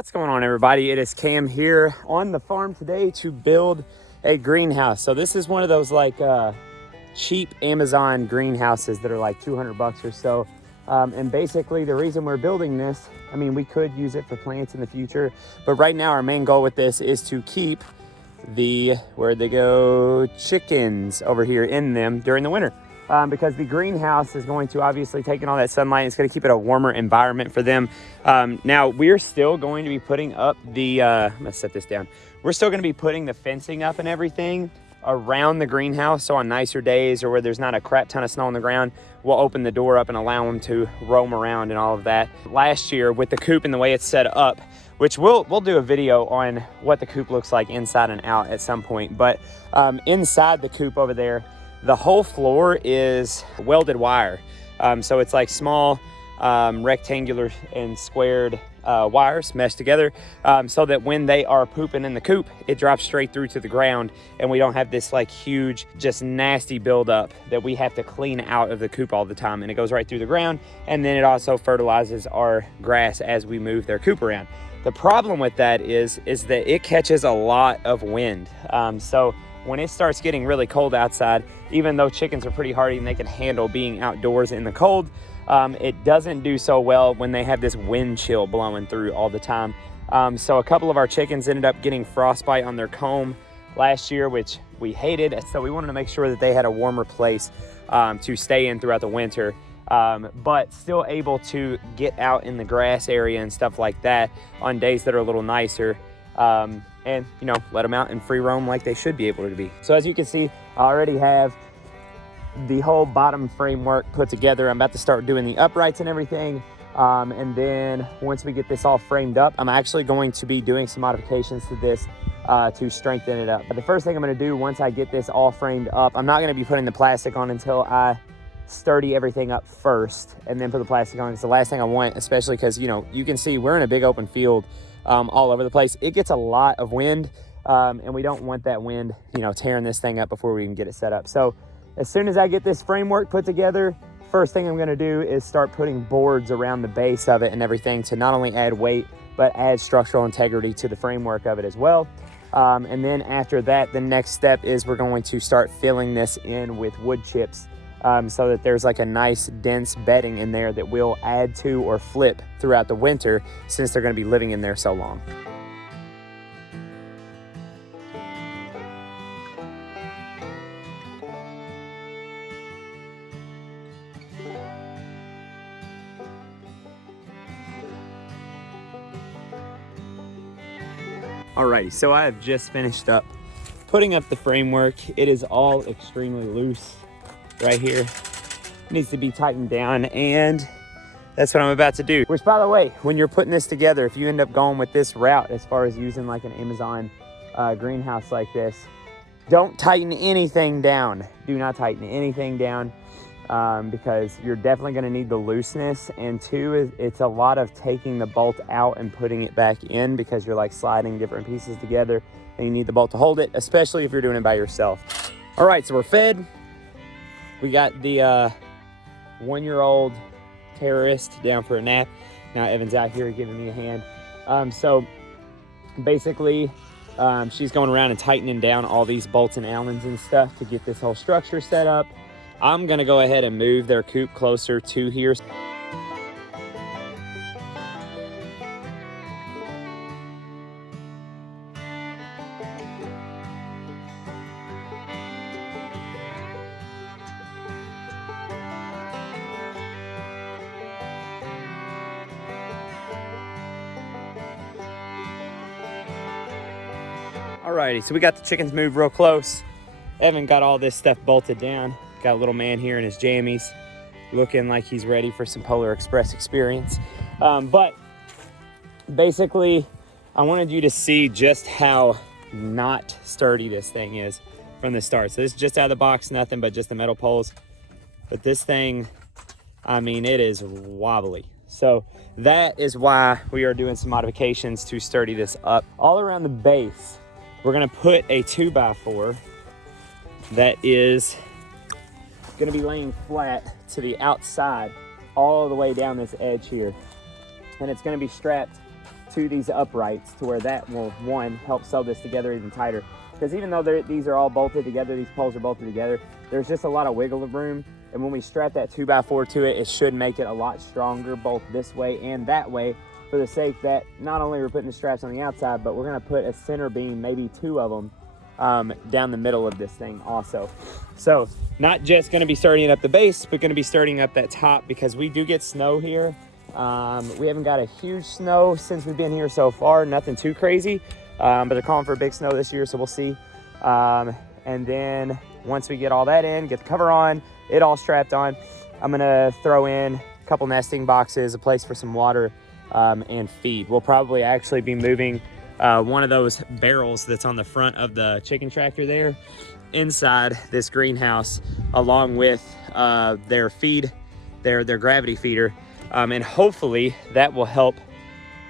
What's going on, everybody? It is Cam here on the farm today to build a greenhouse. So this is one of those like cheap Amazon greenhouses that are like 200 bucks or so. And basically the reason we're building this, I mean, we could use it for plants in the future, but right now our main goal with this is to keep the, where'd they go, chickens over here in them during the winter. Because the greenhouse is going to obviously take in all that sunlight. It's going to keep it a warmer environment for them. Now we're still going to be putting up the, I'm going to set this down. We're still going to be putting the fencing up and everything around the greenhouse. So on nicer days or where there's not a crap ton of snow on the ground, we'll open the door up and allow them to roam around and all of that. Last year with the coop and the way it's set up, which we'll do a video on what the coop looks like inside and out at some point. But inside the coop over there, the whole floor is welded wire. So it's like small rectangular and squared wires meshed together so that when they are pooping in the coop, it drops straight through to the ground and we don't have this like huge, just nasty buildup that we have to clean out of the coop all the time. And it goes right through the ground. And then it also fertilizes our grass as we move their coop around. The problem with that is that it catches a lot of wind. So when it starts getting really cold outside, even though chickens are pretty hardy and they can handle being outdoors in the cold, it doesn't do so well when they have this wind chill blowing through all the time. So a couple of our chickens ended up getting frostbite on their comb last year, which we hated. So we wanted to make sure that they had a warmer place to stay in throughout the winter, but still able to get out in the grass area and stuff like that on days that are a little nicer. And you know, let them out and free roam like they should be able to be. So as you can see, I already have the whole bottom framework put together. I'm about to start doing the uprights and everything. And then once we get this all framed up, I'm actually going to be doing some modifications to this to strengthen it up. But the first thing I'm going to do once I get this all framed up, I'm not going to be putting the plastic on until I sturdy everything up first and then put the plastic on. It's the last thing I want, especially because, you know, you can see we're in a big open field all over the place. It gets a lot of wind and we don't want that wind, you know, tearing this thing up before we even get it set up. So as soon as I get this framework put together, first thing I'm going to do is start putting boards around the base of it and everything to not only add weight, but add structural integrity to the framework of it as well. And then after that, the next step is we're going to start filling this in with wood chips so that there's like a nice dense bedding in there that we'll add to or flip throughout the winter since they're going to be living in there so long. Alrighty, so I have just finished up putting up the framework. It is all extremely loose right here. It needs to be tightened down, and that's what I'm about to do. Which, by the way, when you're putting this together, if you end up going with this route as far as using like an Amazon greenhouse like this, don't tighten anything down. Do not tighten anything down because you're definitely going to need the looseness. And two, it's a lot of taking the bolt out and putting it back in because you're like sliding different pieces together and you need the bolt to hold it, especially if you're doing it by yourself. All right, so we're fed. We got the 1-year-old terrorist down for a nap. Now Evan's out here giving me a hand. So basically, she's going around and tightening down all these bolts and Allens and stuff to get this whole structure set up. I'm gonna go ahead and move their coop closer to here. Alrighty, so we got the chickens moved real close. Evan got all this stuff bolted down. Got a little man here in his jammies looking like he's ready for some Polar Express experience. But basically, I wanted you to see just how not sturdy this thing is from the start. So this is just out of the box, nothing but just the metal poles. But this thing, I mean, it is wobbly. So that is why we are doing some modifications to sturdy this up. All around the base, we're gonna put a 2x4 that is gonna be laying flat to the outside all the way down this edge here. And it's gonna be strapped to these uprights, to where that will, one, help sew this together even tighter. Because even though these are all bolted together, these poles are bolted together, there's just a lot of wiggle room. And when we strap that 2x4 to it, it should make it a lot stronger, both this way and that way, for the sake that not only we're putting the straps on the outside, but we're gonna put a center beam, maybe 2 of them, down the middle of this thing also. So not just gonna be starting up the base, but gonna be starting up that top, because we do get snow here. We haven't got a huge snow since we've been here so far, nothing too crazy, but they're calling for a big snow this year, so we'll see. And then once we get all that in, get the cover on, it all strapped on, I'm gonna throw in a couple nesting boxes, a place for some water, and feed. We'll probably actually be moving one of those barrels that's on the front of the chicken tractor there inside this greenhouse, along with their feed, their gravity feeder, and hopefully that will help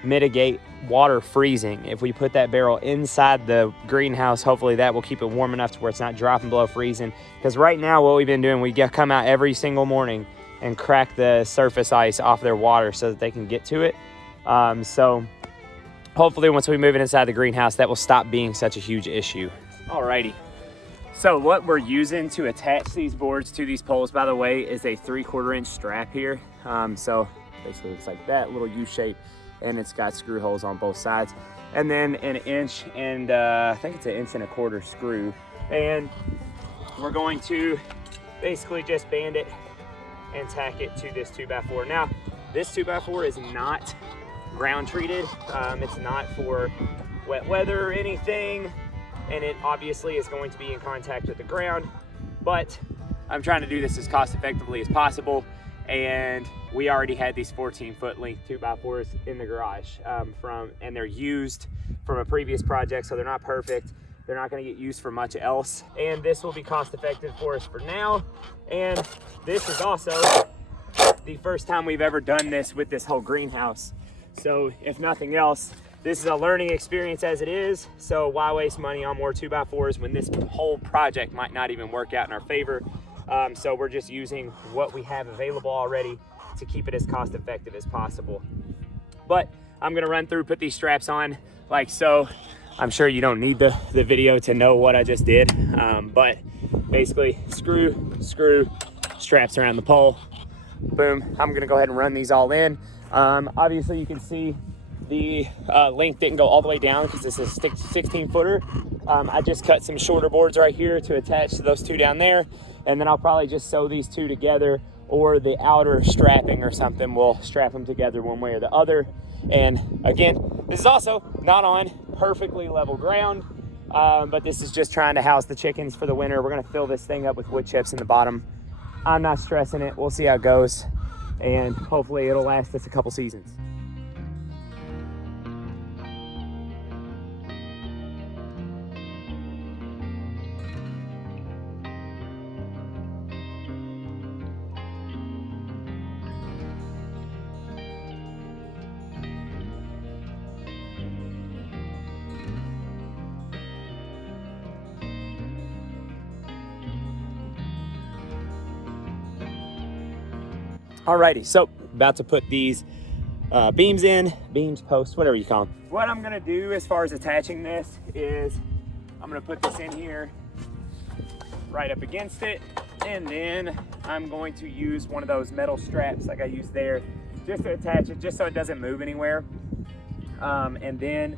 mitigate water freezing. If we put that barrel inside the greenhouse, hopefully that will keep it warm enough to where it's not dropping below freezing. Because right now what we've been doing, we come out every single morning and crack the surface ice off their water so that they can get to it. So hopefully once we move it inside the greenhouse, that will stop being such a huge issue. Alrighty, so what we're using to attach these boards to these poles, by the way, is a 3/4 inch strap here. So basically looks like that, little U shape, and it's got screw holes on both sides. And then an inch and I think it's an 1.25 inch screw. And we're going to basically just band it and tack it to this 2x4. Now, this 2x4 is not ground treated. It's not for wet weather or anything, and it obviously is going to be in contact with the ground, but I'm trying to do this as cost effectively as possible. And we already had these 14-foot length 2x4s in the garage and they're used from a previous project, so they're not perfect. They're not going to get used for much else, and this will be cost effective for us for now. And this is also the first time we've ever done this with this whole greenhouse, so if nothing else, this is a learning experience as it is. So why waste money on more 2x4s when this whole project might not even work out in our favor? So we're just using what we have available already to keep it as cost effective as possible. But I'm gonna run through, put these straps on like so. I'm sure you don't need the video to know what I just did, but basically screw, straps around the pole, boom. I'm gonna go ahead and run these all in. Obviously you can see the length didn't go all the way down because this is a 16-footer. I just cut some shorter boards right here to attach to those two down there, and then I'll probably just sew these two together, or the outer strapping or something will strap them together one way or the other. And again, this is also not on perfectly level ground, but this is just trying to house the chickens for the winter. We're gonna fill this thing up with wood chips in the bottom. I'm not stressing it. We'll see how it goes, and hopefully it'll last us a couple seasons. Alrighty, so about to put these beams in, posts, whatever you call them. What I'm gonna do as far as attaching this is I'm gonna put this in here right up against it, and then I'm going to use one of those metal straps like I used there just to attach it, just so it doesn't move anywhere. And then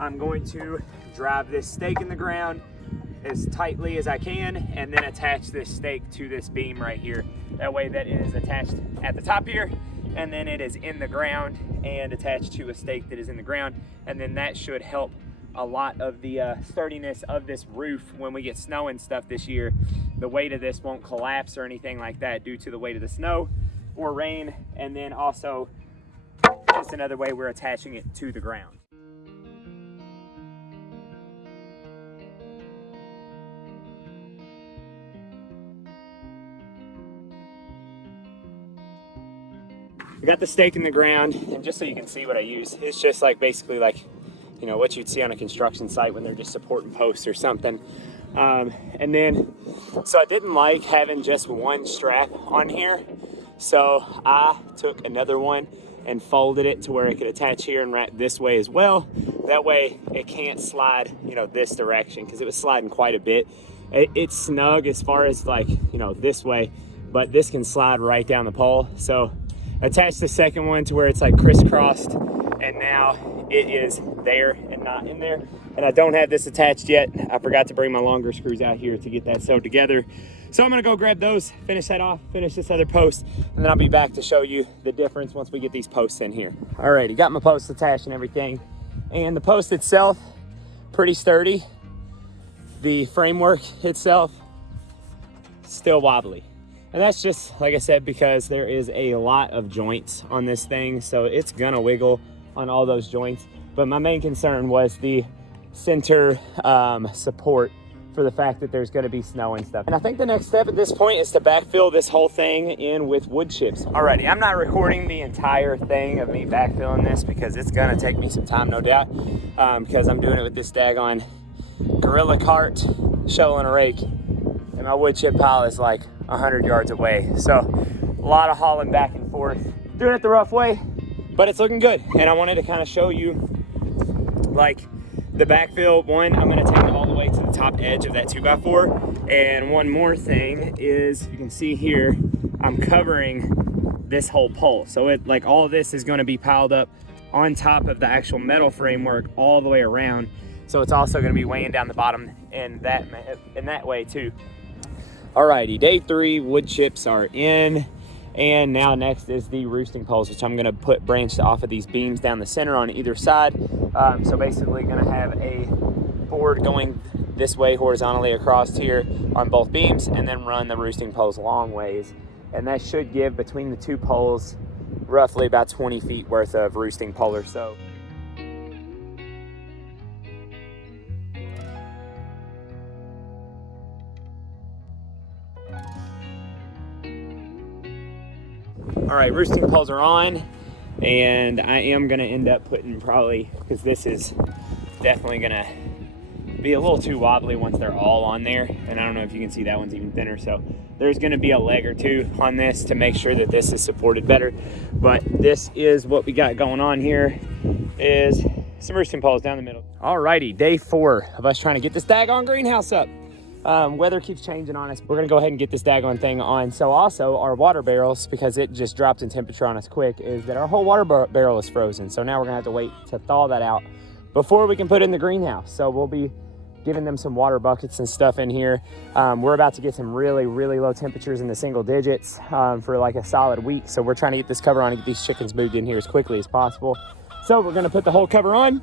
I'm going to drive this stake in the ground as tightly as I can, and then attach this stake to this beam right here. That way that it is attached at the top here, and then it is in the ground and attached to a stake that is in the ground. And then that should help a lot of the sturdiness of this roof when we get snow and stuff this year. The weight of this won't collapse or anything like that due to the weight of the snow or rain. And then also just another way we're attaching it to the ground. I got the stake in the ground, and just so you can see what I use, it's just like basically like, you know, what you'd see on a construction site when they're just supporting posts or something. And then, so I didn't like having just one strap on here, so I took another one and folded it to where it could attach here and wrap this way as well. That way it can't slide, you know, this direction, because it was sliding quite a bit. It's snug as far as like, you know, this way, but this can slide right down the pole. So attach the second one to where it's like crisscrossed, and now it is there and not in there. And I don't have this attached yet. I forgot to bring my longer screws out here to get that sewed together. So I'm gonna go grab those, finish that off, finish this other post, and then I'll be back to show you the difference once we get these posts in here. Alrighty, got my posts attached and everything. And the post itself, pretty sturdy. The framework itself, still wobbly. And that's just, like I said, because there is a lot of joints on this thing, so it's gonna wiggle on all those joints. But my main concern was the center support, for the fact that there's gonna be snow and stuff. And I think the next step at this point is to backfill this whole thing in with wood chips. Alrighty, I'm not recording the entire thing of me backfilling this because it's gonna take me some time, no doubt, because I'm doing it with this daggone gorilla cart, shovel and a rake, and my wood chip pile is like 100 yards away. So a lot of hauling back and forth, doing it the rough way, but it's looking good. And I wanted to kind of show you like the backfill. One, I'm gonna take it all the way to the top edge of that 2x4. And one more thing is, you can see here, I'm covering this whole pole. So it, like, all of this is gonna be piled up on top of the actual metal framework all the way around. So it's also gonna be weighing down the bottom in that way too. Alrighty, day 3, wood chips are in. And now next is the roosting poles, which I'm gonna put branched off of these beams down the center on either side. So basically gonna have a board going this way horizontally across here on both beams, and then run the roosting poles long ways. And that should give, between the two poles, roughly about 20 feet worth of roosting pole or so. All right, roosting poles are on, and I am gonna end up putting, probably, because this is definitely gonna be a little too wobbly once they're all on there. And I don't know if you can see, that one's even thinner. So there's gonna be a leg or two on this to make sure that this is supported better. But this is what we got going on here, is some roosting poles down the middle. Alrighty, day 4 of us trying to get this daggone greenhouse up. Weather keeps changing on us. We're gonna go ahead and get this daggone thing on. So also our water barrels, because it just dropped in temperature on us quick, is that our whole water barrel is frozen. So now we're gonna have to wait to thaw that out before we can put it in the greenhouse. So we'll be giving them some water buckets and stuff in here. We're about to get some really, really low temperatures in the single digits for like a solid week. So we're trying to get this cover on and get these chickens moved in here as quickly as possible. So we're gonna put the whole cover on,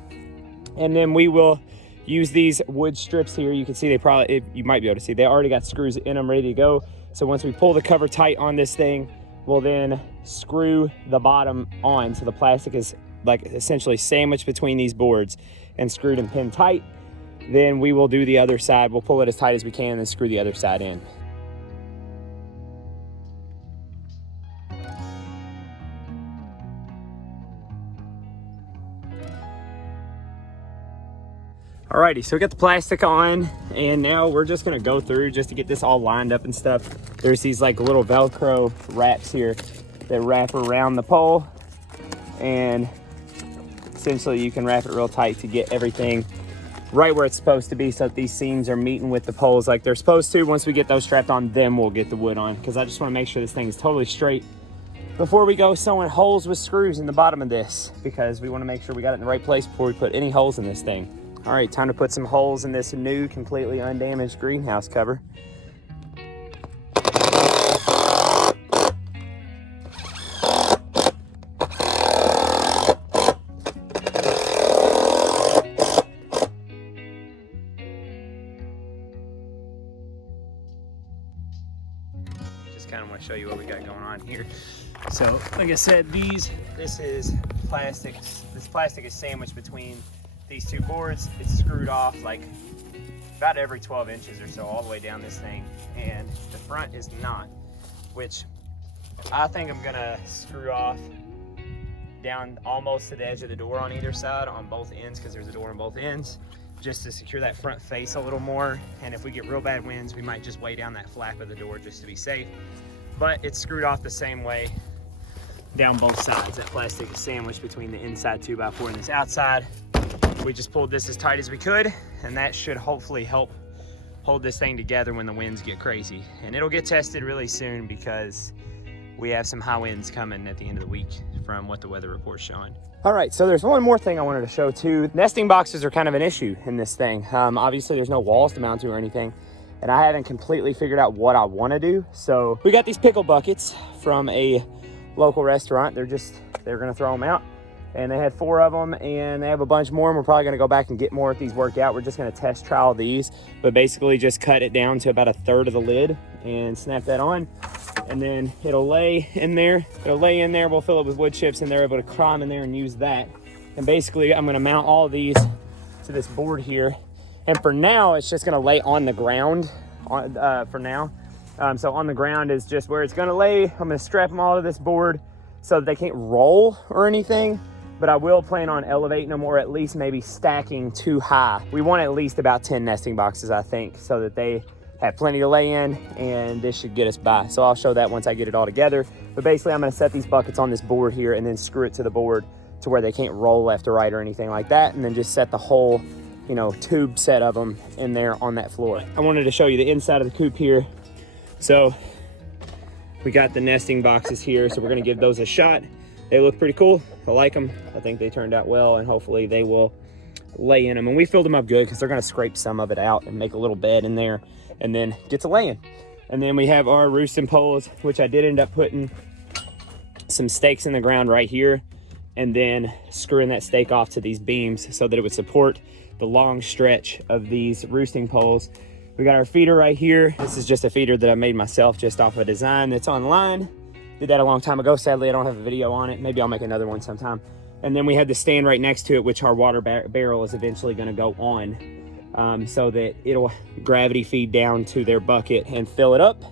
and then we will use these wood strips here. You can see they probably, you might be able to see, they already got screws in them ready to go. So once we pull the cover tight on this thing, we'll then screw the bottom on. So the plastic is like essentially sandwiched between these boards and screwed and pinned tight. Then we will do the other side. We'll pull it as tight as we can and then screw the other side in. Alrighty, so we got the plastic on, and now we're just gonna go through just to get this all lined up and stuff. There's these like little Velcro wraps here that wrap around the pole, and essentially you can wrap it real tight to get everything right where it's supposed to be, so that these seams are meeting with the poles like they're supposed to. Once we get those strapped on, then we'll get the wood on, because I just want to make sure this thing is totally straight before we go sewing holes with screws in the bottom of this, because we want to make sure we got it in the right place before we put any holes in this thing. All right, time to put some holes in this new, completely undamaged greenhouse cover. Just kind of want to show you what we got going on here. So, like I said, this is plastic. This plastic is sandwiched between these two boards. It's screwed off like about every 12 inches or so all the way down this thing, and the front is not, which I think I'm gonna screw off down almost to the edge of the door on either side on both ends, because there's a door on both ends, just to secure that front face a little more. And if we get real bad winds, we might just weigh down that flap of the door just to be safe. But it's screwed off the same way down both sides. That plastic is sandwiched between the inside 2x4 and this outside. We just pulled this as tight as we could, and that should hopefully help hold this thing together when the winds get crazy. And it'll get tested really soon because we have some high winds coming at the end of the week from what the weather report's showing. All right, so there's one more thing I wanted to show too. Nesting boxes are kind of an issue in this thing. Obviously there's no walls to mount to or anything, and I haven't completely figured out what I want to do. So we got these pickle buckets from a local restaurant. They're gonna throw them out, and they had 4 of them, and they have a bunch more, and we're probably gonna go back and get more if these work out. We're just gonna test trial these, but basically just cut it down to about 1/3 of the lid and snap that on, and then it'll lay in there. We'll fill it with wood chips, and they're able to climb in there and use that. And basically I'm gonna mount all of these to this board here, and for now it's just gonna lay on the ground for now. So on the ground is just where it's gonna lay. I'm gonna strap them all to this board so that they can't roll or anything, but I will plan on elevating them, or at least maybe stacking too high. We want at least about 10 nesting boxes, I think, so that they have plenty to lay in, and this should get us by. So I'll show that once I get it all together. But basically I'm gonna set these buckets on this board here and then screw it to the board to where they can't roll left or right or anything like that, and then just set the whole, tube set of them in there on that floor. I wanted to show you the inside of the coop here. So we got the nesting boxes here, so we're gonna give those a shot. They look pretty cool. I like them. I think they turned out well, and hopefully they will lay in them. And we filled them up good because they're gonna scrape some of it out and make a little bed in there and then get to laying. And then we have our roosting poles, which I did end up putting some stakes in the ground right here, and then screwing that stake off to these beams so that it would support the long stretch of these roosting poles. We got our feeder right here. This is just a feeder that I made myself just off a design that's online. Did that a long time ago. Sadly, I don't have a video on it. Maybe I'll make another one sometime. And then we have the stand right next to it, which our water barrel is eventually gonna go on, so that it'll gravity feed down to their bucket and fill it up.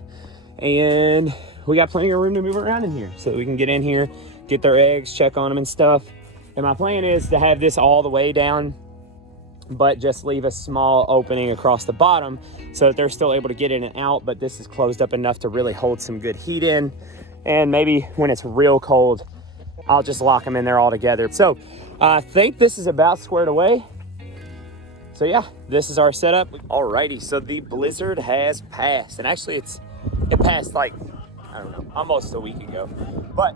And we got plenty of room to move around in here so that we can get in here, get their eggs, check on them and stuff. And my plan is to have this all the way down, but just leave a small opening across the bottom so that they're still able to get in and out, but this is closed up enough to really hold some good heat in. And maybe when it's real cold, I'll just lock them in there all together. So I think this is about squared away. So yeah, this is our setup. Alrighty, so the blizzard has passed, and actually it passed like, I don't know, almost a week ago. But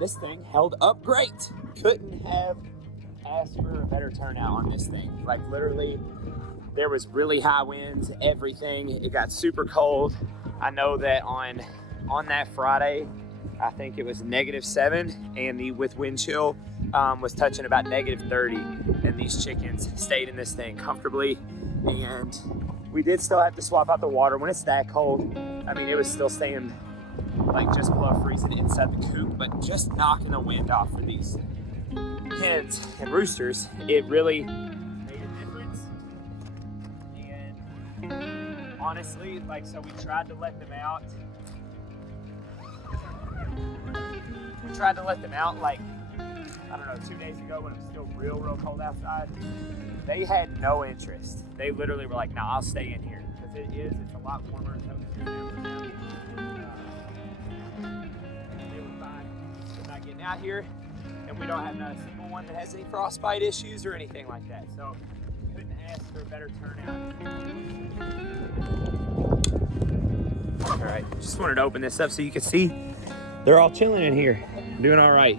this thing held up great. Couldn't have asked for a better turnout on this thing. Like literally, there was really high winds, everything. It got super cold. I know that on that Friday, I think it was -7, and the with wind chill was touching about -30, and these chickens stayed in this thing comfortably. And we did still have to swap out the water when it's that cold. I mean, it was still staying like just below freezing inside the coop, but just knocking the wind off for these hens and roosters, it really made a difference. And honestly, like, so we tried to let them out. Like, I don't know, 2 days ago when it was still real cold outside. They had no interest. They literally were like, nah, I'll stay in here. Because it's a lot warmer. So they were fine with not getting out here. And we don't have not a single one that has any frostbite issues or anything like that. So couldn't ask for a better turnout. All right, just wanted to open this up so you can see they're all chilling in here, doing all right.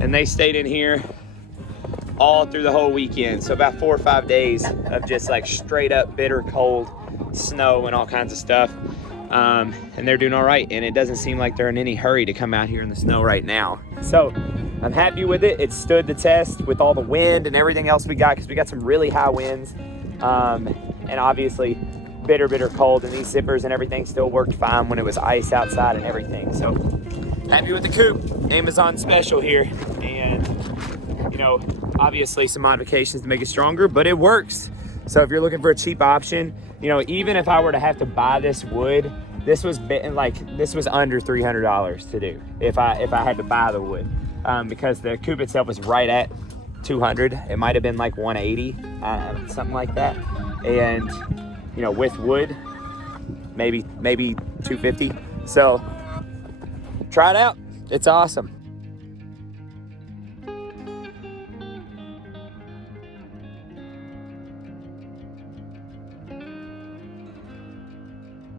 And they stayed in here all through the whole weekend. So about 4 or 5 days of just like straight up bitter cold snow and all kinds of stuff. And they're doing all right. And it doesn't seem like they're in any hurry to come out here in the snow right now. So I'm happy with it. It stood the test with all the wind and everything else we got, because we got some really high winds. And obviously bitter cold, and these zippers and everything still worked fine when it was ice outside and everything. So happy with the coop. Amazon special here. And obviously some modifications to make it stronger, but it works. So if you're looking for a cheap option, even if I were to have to buy this wood, this was under $300 to do if I had to buy the wood, because the coop itself was right at 200. It might have been like 180, something like that. And with wood, maybe 250. So try it out. it's awesome.